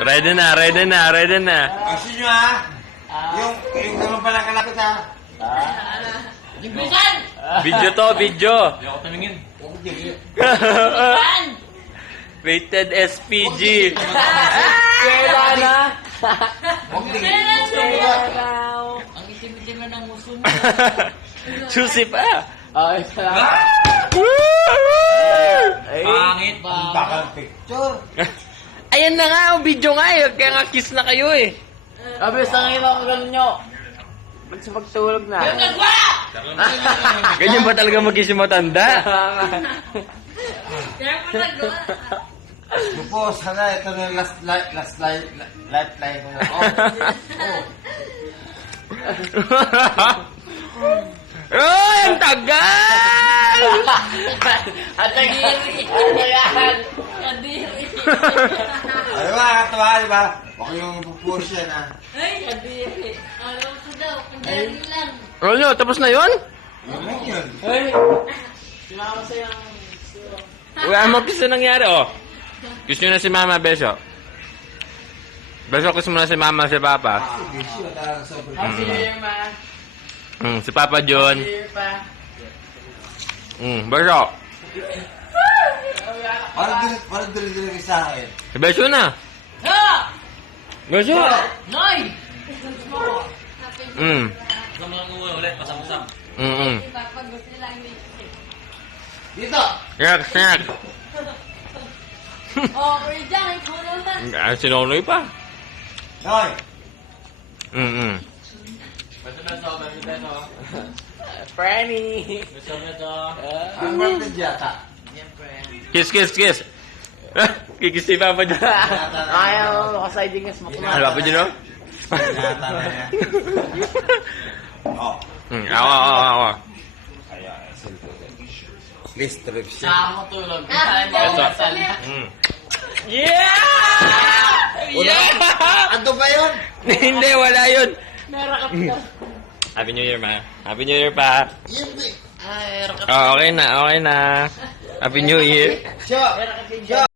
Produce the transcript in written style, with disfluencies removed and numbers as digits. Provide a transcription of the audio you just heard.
Ready na, ready na, ready na. Kasi nyo ha. Yung naman pala kalapit ha. Jimbisan! Video to, video. Hindi ako tumingin. Jimbisan! Rated SPG. Kaya na. Huwag tingin. Kailan? Ang itim-itim na ng muso mo. Susi pa. Okay, salamat. Ay. Pangit. Bakal picture. Ayan na nga, oh, video nga eh. Kaya nga kiss na kayo eh. Sabi sa ngayon ako ganun nyo. Ba't sa pagtulog na? Yung nagwa! Ganyan ba talaga mag-kiss yung matanda? Kaya pa nagwa. Bupo, sana ito na yung last lifeline ko na. Oh, ang tagal! At ano yan? Kadiri. Ano ba, katawa, di ba? Huwag yung pupush yan ha. Ay, kadiri. Alam ko daw, kadiri lang. Ano, tapos na yun? Ano yun? Hey! Sinama sa'yo ang... Wala mo kiss na nangyari, oh. Kiss nyo na si mama, beso. Beso, kiss mo na si mama, si papa. Issue, talagang sobrang. Happy New Year, ma. Si Papa John. Happy New Year pa. Beso. Parang dali-dali sa akin. Si Beso na. Ha! Beso. Noy! Gusto mo lang ulit, pasang-pasang. Ipapagos nila ang lipstick. Dito! Snack, snack. Oh, Kuya Jang, ikaw naman. Sinonoy pa. Noy! Beso. Franny! Beso. Ang birthday yata. Kiss, kiss, kiss. Kikis si Papa John. Ayaw, nakasiding na smoke Ano, Papa John, oh? Yata na yan. Oh. Ako. Kaya, cellphone. Restriction. Saan mo tulog? Beso. Yeah! Yeah! Ano ba yun? Hindi, wala yun. Meron ka pa. Happy New Year, ma. Happy New Year pa. Yun ba? Ay, meron ka Oh, okay na, okay na. Happy New Year. Siya! Meron ka pa.